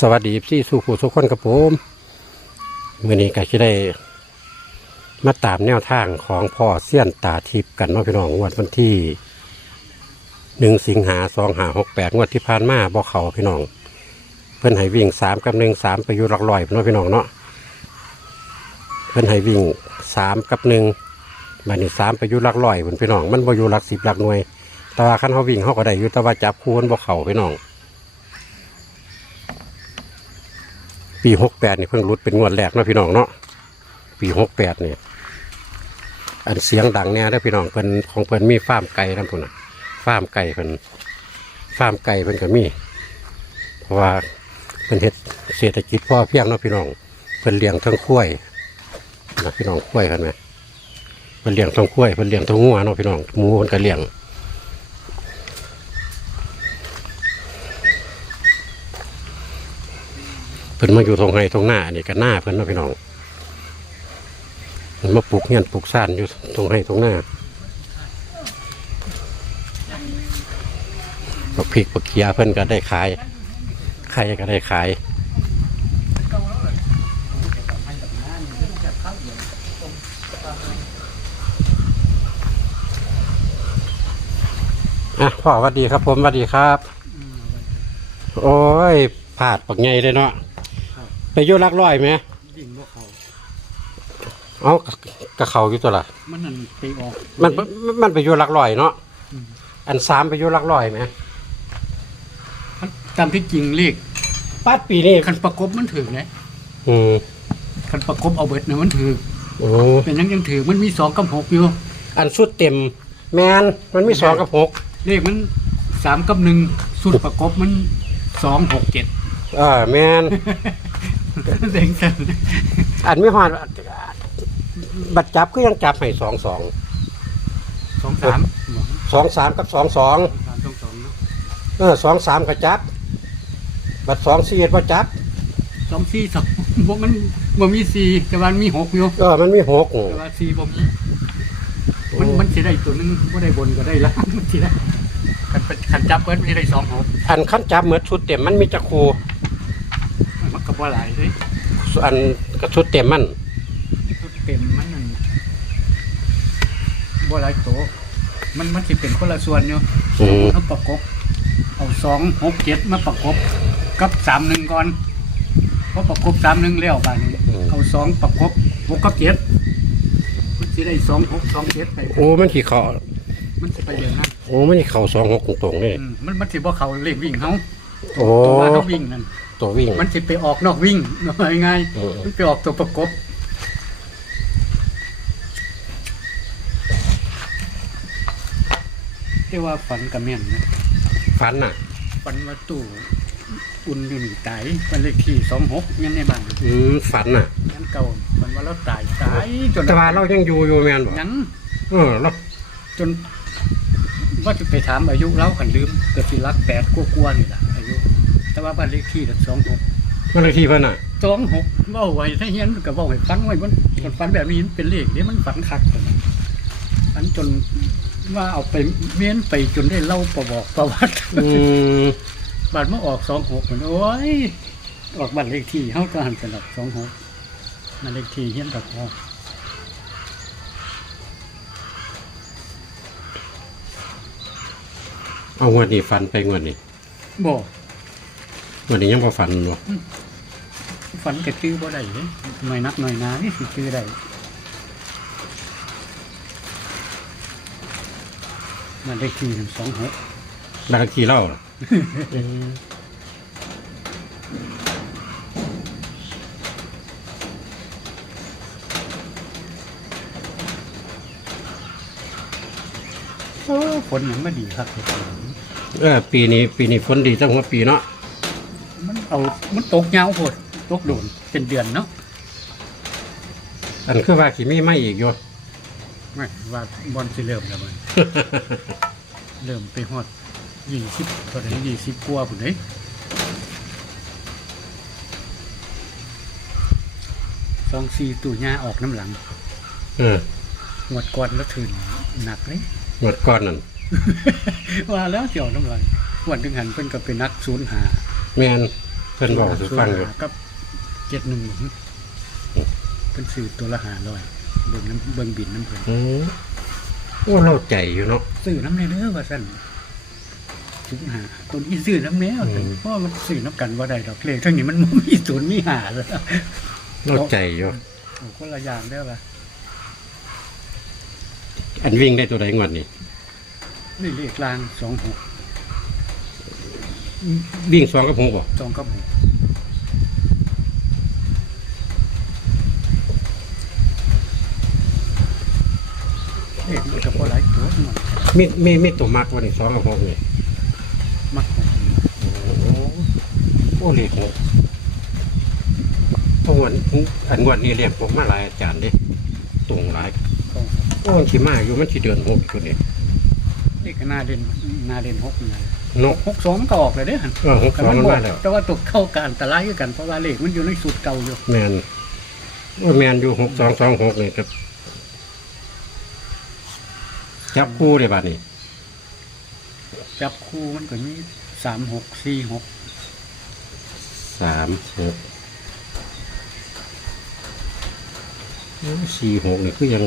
สวัสดีพี่สู่ผู้ทุกคนกับผมเมื่อนี้ก็จะได้ มาตามแนวทางของพ่อเสี้ยนตาทิพย์กันเนาะพี่น้องงวดวันที่หนึ่งสิงหาสองหาหกแปดงวดที่ผ่านมาบ่เขาพี่น้อง เพิ่นให้วิ่งสามกับหนึ่งสามไปอยู่หลักลอยเนาะพี่น้องเนาะเพิ่นให้วิ่งสามกับหนึ่งบัดนี้สามไปอยู่หลักลอยเพิ่นพี่น้องมันบ่อยู่หลักสิบหลักหน่วย แต่ว่าคันเขาวิ่งเขาก็ได้อยู่แต่ว่าจับคูมันบ่เขาพี่น้อง ปีหกแปดนี่เพิ่งรุดเป็นงวดแรกเนาะพี่น้องเนาะปีหกแปดเนี่ยอันเสียงดังเนี่ยถ้าพี่น้องเพิ่นของเพิ่นมีฟาร์มไก่นั่นพุ่นน่ะฟาร์มไก่เพิ่นฟาร์มไก่เพิ่นก็มี เพราะว่าเพิ่นเฮ็ดเศรษฐกิจพ่อเพียงเนาะพี่น้องเพิ่นเลี้ยงทั้งข้วยนะพี่น้องข้วยกันไหมเพิ่นเลี้ยงทั้งข้วยเพิ่นเลี้ยงทั้งงัวเนาะพี่น้องหมูเพิ่นก็เลี้ยง เพิ่นมาอยู่ตรงไห้ตรงหน้าอันนี้ก็หน้าเพิ่นเนาะพี่น้องมันมาปลูกเงี้ยปลูกซ่านอยู่ตรงไห้ตรงหน้าปักพริกปักเขียเพิ่นก็ได้ขายใครก็ได้ขายอะพ่อสวัสดีครับผมสวัสดีครับ โอ้ยผาดปักไงเลยเนาะ ไปอยุ่รักร้อยไหมวิ่งบ่เขาเอากกระเขาอยู่ตัวละมันนั่นไปออกมันมันมันไปอยุ่รักร้อยเนาะอืมอันสามไปอยุ่รักร้อยไหมมันตามที่จริงเลขปาดปีนี้คันประกบมันถือไงอืมคันประกบเอาเบิดเนี่ยมันถือโอ้เป็นยังยังถือมันมีสองกับหกอยู่อันสุดเต็ม แมนมันมีสองกับหกเลขมันสามกับหนึ่งสุดประกบมันสองหกเจ็ดเออแมน เด้งกันอันไม่หอดบัตรจับก็ยังจับให้สองสองสองสามสองสามกับสองสองสามสองสองเนาะเออสองสามก็จับ บัตรสองสี่ว่าจับสองสี่สองพวกมันบ่มีสี่แต่ว่ามันมีหกอยู่เออมันมีหกแต่ว่าสี่บ่มีมันมันสิได้ตัวหนึงบ่ได้บนก็ได้ล่างมันสิได้คันเป็นคันจับเบิดมันสิได้สองหกอันขั้นจับเหมือนชุดเต็มมันมีจักรูมันก็ บ่หลายเลยอันก็ชุดเต็มมันชุดเต็มมันนั่นบ่หลายโตะมันมันสิเป็นคนละส่วนอยู่อืมเอาประกบ เอาสองหกเจ็ดมาประกบกับสามหนึ่งก่อนเพราะประกบสามหนึ่งแล้วบาดนี้เอาสองประกบหกกับเจ็ดมันสิได้สองหกสองเจ็ดไป โอ้มันขี่เขามันสิไปเรียนนะโอ้มันขี่เขาสองหกตรงๆเลยอืมมันมันสิบ่เขาเลขวิ่งเขา โอ้ตัวว่าเขาวิ่งนั่นตัววิ่ง มันสิไปออกนอกวิ่งง่ายเออ ๆมันไปออกตัวประกบเรียกว่าฝันกับแม่นนะฟันน่ะ ฝันว่าตู้อุ่นอยู่นี่ตายวันเลขที่สองหกยังในบ้านอืมฟันน่ะ ยังเก่าฝันว่าเราตายตายจนแต่ว่าเรายังอยู่อยู่แมนบ่ยัง เออเราจนว่าจะไปถามอายุเรากันลืมเกิดสิรักแปดกลัวๆนี่แหละ อายุแต่ว่าบ้านเลขที่สองหกมันเลยที่เพิ่นน่ะสองหกเว่าไว้ถ้าเฮียนก็เว่าให้ฟังไว้มันมันฝันแบบนี้มันเป็นเลขนี่มันฝันคักเลยฝันจนว่าเอาไปเมียนไปจนได้เล่าประบอกประวัติอืมบาดมาออกสองหกมันโอ้ยออกบัตรเลขที่เฮาก็หันสลับสองหกมาเลขที่เฮียนตะพอเอางวดนี้ฟันไปงวดนี้ บอกงวดนี้ยังบ่ฟันบ่ฝันกระตื้อบ่ได้เลยหน่อยนักหน่อยหนานี่สิตื้อได้มาเลขที่สองหกแล้วก็ขี่เล่าล่ะเออฝนยังไม่ดีครับ เออปีนี้ปีนี้ฝนดีจังหัวปีเนาะมันเอามันตกยาวโพดตกโดนเป็นเดือนเนาะอันคือว่าสิมีไม่อีกอยู่ ไม่ว่าบอลสิเริ่มแล้วมัน เริ่มไปฮอดยี่สิบตอนนี้ยี่สิบกว่าปุ่นเลยสองสี่ตู้ยาออกน้ำหลังเออหวดก่อนแล้วถืนหนักเลยงวดก่อนนั่น ว่าแล้วเจียวน้ำหลังหวันดึงหันเพิ่นก็เป็นนักศูนย์หาแม่นเพิ่นบอกสุฟังอยู่กับเจ็ดหนึ่งเป็นสื่อตัวละหาร้อยเบิ่งน้ำเบิ่งบินน้ำเพิ่นอืมโอ้เราใจอยู่เนาะสื่อน้ำในเด้อว่าสั่นศูนย์หาตัวนี้สื่อน้ำแนวอืมเพราะมันสื่อน้ำกันว่าใดดอกเลขทั้งนี้มันบ่มีศูนย์มีหาแล้วเราใจอยู่โอ้คนละอย่างเด้อล่ะอันวิ่งได้ตัวใดงวดนี่ นี่เลขกลางสองหกวิ่งสองกับหกบ่สองกับหกเลขมันก็บ่หลายตัวมันมีมีมีตัวมักวันนี้สองกับหกนี่มักหกโอ้โหโอ้เลขหกเพราะวันอันงวดนี้เรียกผมมาหลายอาจารย์เดิตรงหลายสองหกโอ้มันสิมาอยู่มันสิเดือนหกอยู่นี่ เลขก็น่าเด่นน่าเด่นหกนี่เนาะหกสองมันก็ออกเลยเด้อหั่นเออหกสองมันมาแล้วแต่ว่าตกเข้าการอันตรายคือกันเพราะว่าเลขมันอยู่ในสูตรเก่าอยู่แมนว่าแมนอยู่หกสองสองหกนี่ครับจับคู่เลยบ้านี้จับคู่มันก็มีสามหกสี่หกสามหกโอ้สี่หกนี่คือยัง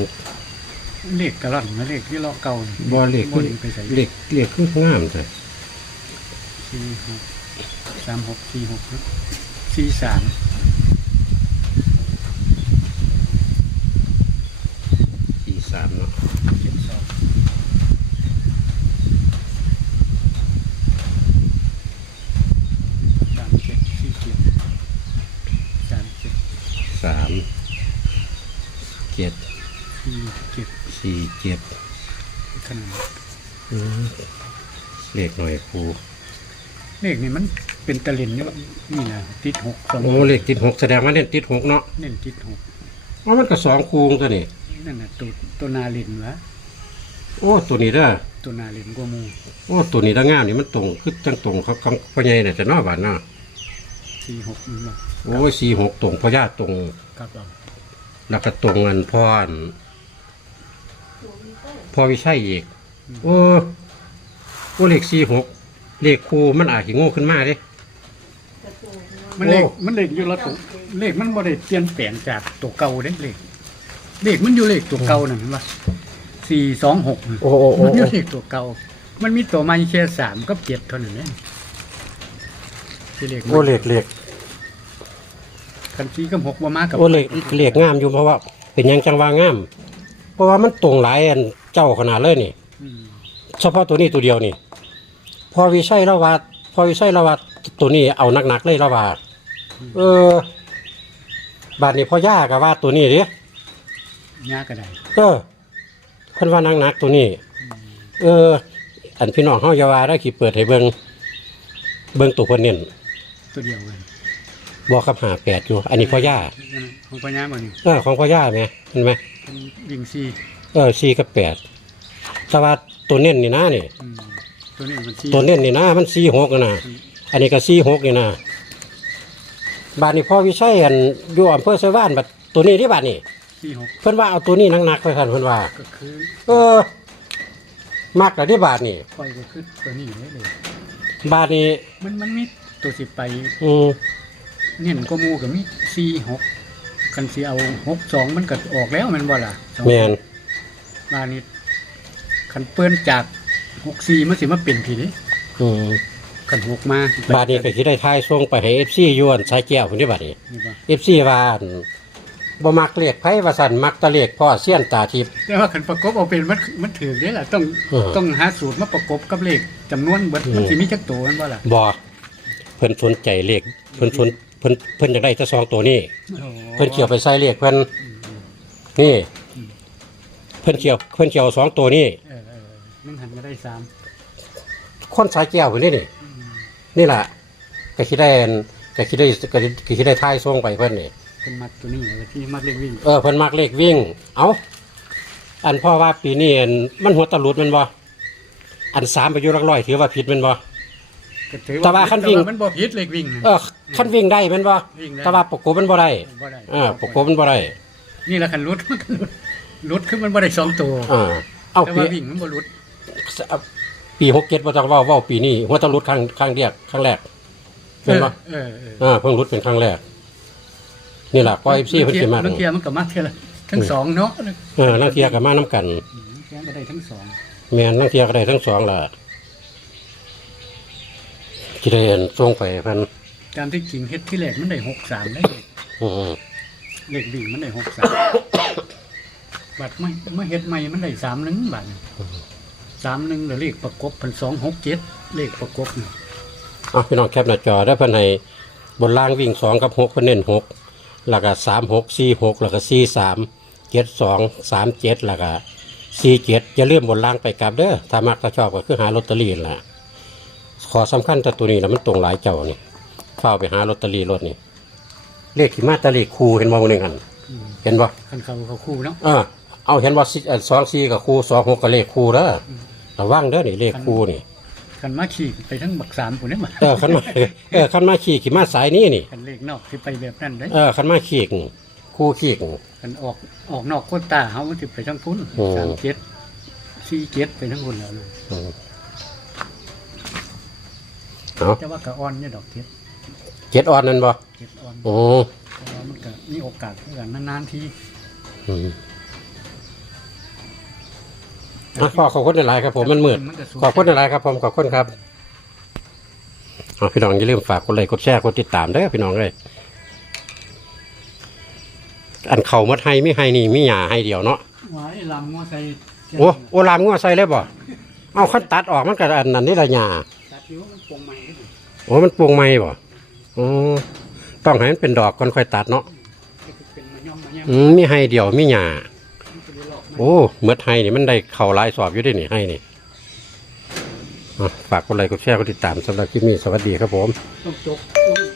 เลขกระลันนะเลขที่เราเก่านี่บอเลขบ่คือได้ไปใส่เลขเลขคืองามใช่สี่หกสามหกสี่หกนะสี่สามสี่สามเนาะเจ็ดสองสามเจ็ดสี่เจ็ดสามเจ็ดสามเจ็ดสี่เจ็ด สี่เจ็ดขนาดอืมเลขหน่อยครูเลขนี่มันเป็นตะลินนี่นี่นะติดหกสองโอ้เลขติดหกแสดงว่าเน้นติดหกเนาะเน้นติดหกอ๋อมันก็สองคูงตัวนี่นั่นน่ะตัวตัวนาลินวะโอ้ตัวนี้เด้อตัวนาลินกว่าหมูโอ้ตัวนี้ละงามนี่มันตรงคือจังตรงเขาของพ่อใหญ่เนี่ยจะนอกบ้านเนาะสี่หกนี่มาโอ้ยสี่หกตรงพ่อย่าตรง ครับเราแล้วก็ตรงเงินพ่ออันพ่ อวิชัยอีกโอ้โอ้เลขสี่หกเลขครูมันอาจจะโง่ขึ้นมาเด้ มันเลขโอ้ มันเลขอยู่ละตัวเลขมันบ่ได้เปลี่ยนแปลงจากตัวเก่าเด้เลขเลขมันอยู่เลขตัวเก่านั่นเห็นปะสี่สองหกโอ้โอ้โอ้มันอยู่เลขตัวเก่ามันมีตัวใหม่แค่สามกับเจ็ดเท่านั้นเองที่เลขโอ้เลขเลขคันสี่กับหกบ่มากับโอ้เลขเลขงามอยู่เพราะว่า เป็นหยังจังว่างาม เพราะว่ามันตรงหลายอันเจ้าขนาดเลยนี่อืมเฉพาะตัวนี้ตัวเดียวนี่ พอวิชัยละว่าพอวิชัยละว่าตัวนี้เอาหนักๆเลยละว่าเออ บาดนี้พ่อย่ากับว่าตัวนี้เด้ยากก็ได้เออเพิ่นว่าหนักๆตัวนี้ เออ อันพี่น้องเฮาอย่าว่าได้ขี่เปิดให้เบิ่งเบิ่งตัวเพิ่นเน้นตัวเดียวกันบอกกับหาแปดอยู่ อันนี้พ่อย่าของปัญญาบ่นี่เออของพ่อย่าไหมเห็นไหม เป็นวิ่งสี่เออสี่กับแปดแต่ว่าตัวเน้นนี่นะนี่ อืมตัวนี้มันสี่ตัวเน้นนี่นะมันสี่หกนะอันนี้ก็สี่หกนี่นะบาทนี้พ่อวิชัยอันอยู่อำเภอไซว่านบัดตัวนี้ที่บาทนี่สี่หกเพิ่นว่าเอาตัวนี้หนักๆไปท่านเพิ่นว่า ก็คือเออมักอะที่บาทนี่ปล่อยก็คือตัวนี้เลยเลยบาทนี้มันมันมีตัวสิไปอืมเน่นก็มูกับมีสี่หก กันสีเอาหกสองมันก็ออกแล้วแมันบ่ล่ะสองแมนมานี่คันเปื้อนจากหกสี่มันสิมาเป็นผีเด้อืมคันหกมาบาทนี้ก็สิได้ทายส่งไปให้ FC อยวนสายแก้วเพิ่นที่บาทนี้นี่บ่ FC ว่าอั่นบ่มักเลขไผว่าซั่นมักแตะเลขพ่อเสี้ยนตาทิพย์ แต่ว่าคันประกบเอาเป็นมันมันถือได้ล่ะต้องเออต้องหาสูตรมาประกบกับเลขจำนวนเบิดอืมมันสิมีจักตัวแมันบ่ล่ะบ่เพิ่นสนใจเลขเพิ่นสนเพิ่นเพิ่นอยากได้แต่ซองตัวนี้โอ้เพิ่นเกี่ยวไปใส่เลขเพิ่นนี่ เพิ่นเกี่ยวเพิ่นเกี่ยวสองตัวนี้เออเออมันหันมาได้สามคนสายแก้วเพิ่นนี่นี่นี่ล่ะก็คิดได้อันก็คิดได้ก็ก็คิดได้ทายส่งไปเพิ่นนี่เป็นมัดตัวนี้แล้วที่มัดเลขวิ่งเออเพิ่นมักเลขวิ่ง เอาอันพ่อว่าปีนี้อันมันหัวตะหลุดแมันบ่อันสามไปอยู่หลักร้อยถือว่าผิดแมันบ่ ก็ถือแต่ว่าคันวิ่งแต่มันบ่ผิดเลขวิ่งน่ะ เออคันวิ่งได้แมันบ่วิ่งได้ แต่ว่าประกบมันบ่ได้บ่ได้อ่าประกบมันบ่ได้นี่แหละคันรุดมันก็รุดรุดคือมันบ่ได้สองตัวอ่าเอาแต่ปีว่าวิ่งมันบ่รุดปี67บ่ต้องเว้าเว้าปีนี้หัวตะหลุดครั้งครั้งเดียวครั้งแรกเป็นปะเออเอออ่าเพิ่งรุดเป็นครั้งแรก นี่แหละปล่อยซี่เพิ่นสิมาบางเทียมันก็มาเท่าละทั้งสองเนาะเออนังเทียกับมาน้ำกันอืมแกก็ได้ทั้งสอง แม่นนังเทียก็ได้ทั้งสองล่ะ ที่ได้เห็นส่งไปเพันตามที่จริงเฮ็ดที่แรกมันได้หกสามได้อืมเลขดิ่งมันได้หกสามบัตรไม่เมื่อเฮ็ดใหม่มันได้สามหนึ่งบาทสามหนึ่งแล้วเลขประกบพันสองหกเจ็ดเลขประกบนี่เอาพี่น้องแคปหน้าจอได้เพิ่นให้บนล่างวิ่งสองกับหกเพิ่นเน้นหกแล้วก็สามหกสี่หกแล้วก็สี่สามเจ็ดสองสามเจ็ดแล้วก็สี่เจ็ดอย่าลืมบนล่างไปกลับเด้อถ้ามักถ้าชอบก็คือหาลอตเตอรี่นั่นล่ะ ขอสำคัญแต่ตัวนี้นะมันตรงหลายเจ้านี่เข้าไปหาลอตเตอรี่รถนี่เลขขี่มาแตะเลขคูเห็นบ่หนึ่งหันอืมเห็นบ่คันเขาเขาคู่เนาะเออเอาเห็นว่าสิเอ่อสองสี่กับคูสองหกกับเลขคูเด้อระวังเด้อนี่เลขคูนี่คันมาขี่ไปทั้งบักสามคนนี้มาเออขันมาเออขันมาขี่ขี่มาสายนี้นี่คันเลขนอกที่ไปแบบนั้นได้เออขันมาขี่คู่ขี่คันออกออกนอกโคตรตาเขาจะไปทั้งพุ่นโอ้สามเจ็ดสี่เจ็ดไปทั้งพุ่นแล้วเลยอืม เอาแต่ว่ากระอ่อนเนี่ยดอกเจ็ดเจ็ดออนนั่นบ่เจ็ดอ่อนโอ้เพราะว่ามันก็มีโอกาสเพื่อนนานๆทีอืมอะขอขอบคุณหลายๆครับผมมันมืดก็สูงขอบคุณหลายๆครับผมขอบคุณครับเอาพี่น้องอย่าลืมฝากกดไลค์กดแชร์กดติดตามเด้อพี่น้องเลยอันเขามัดให้ไม่ให้นี่มีหยาให้เดียวเนาะไว้ลำงัวใส่โอ้โอลามงัวใส่เลยบ่เอาขั้นตัดออกมันก็อันนั้นนี่ละหยาตัดอยู่ โอ้มันปวงไม้บ่อ๋อต้องให้มันเป็นดอกก่อนค่อยตัดเนาะเป็นมันย่อมมันย่อมอืมมีให้เดียวมีหยามันจะได้หลอกมันโอ้เมื่อให้นี่มันได้เข่าหลายสอบอยู่ด้วยนี่ให้นี่อะฝากกดไลค์กดแชร์กดติดตามสำหรับคลิปนี้สวัสดีครับผม ต้องจกลง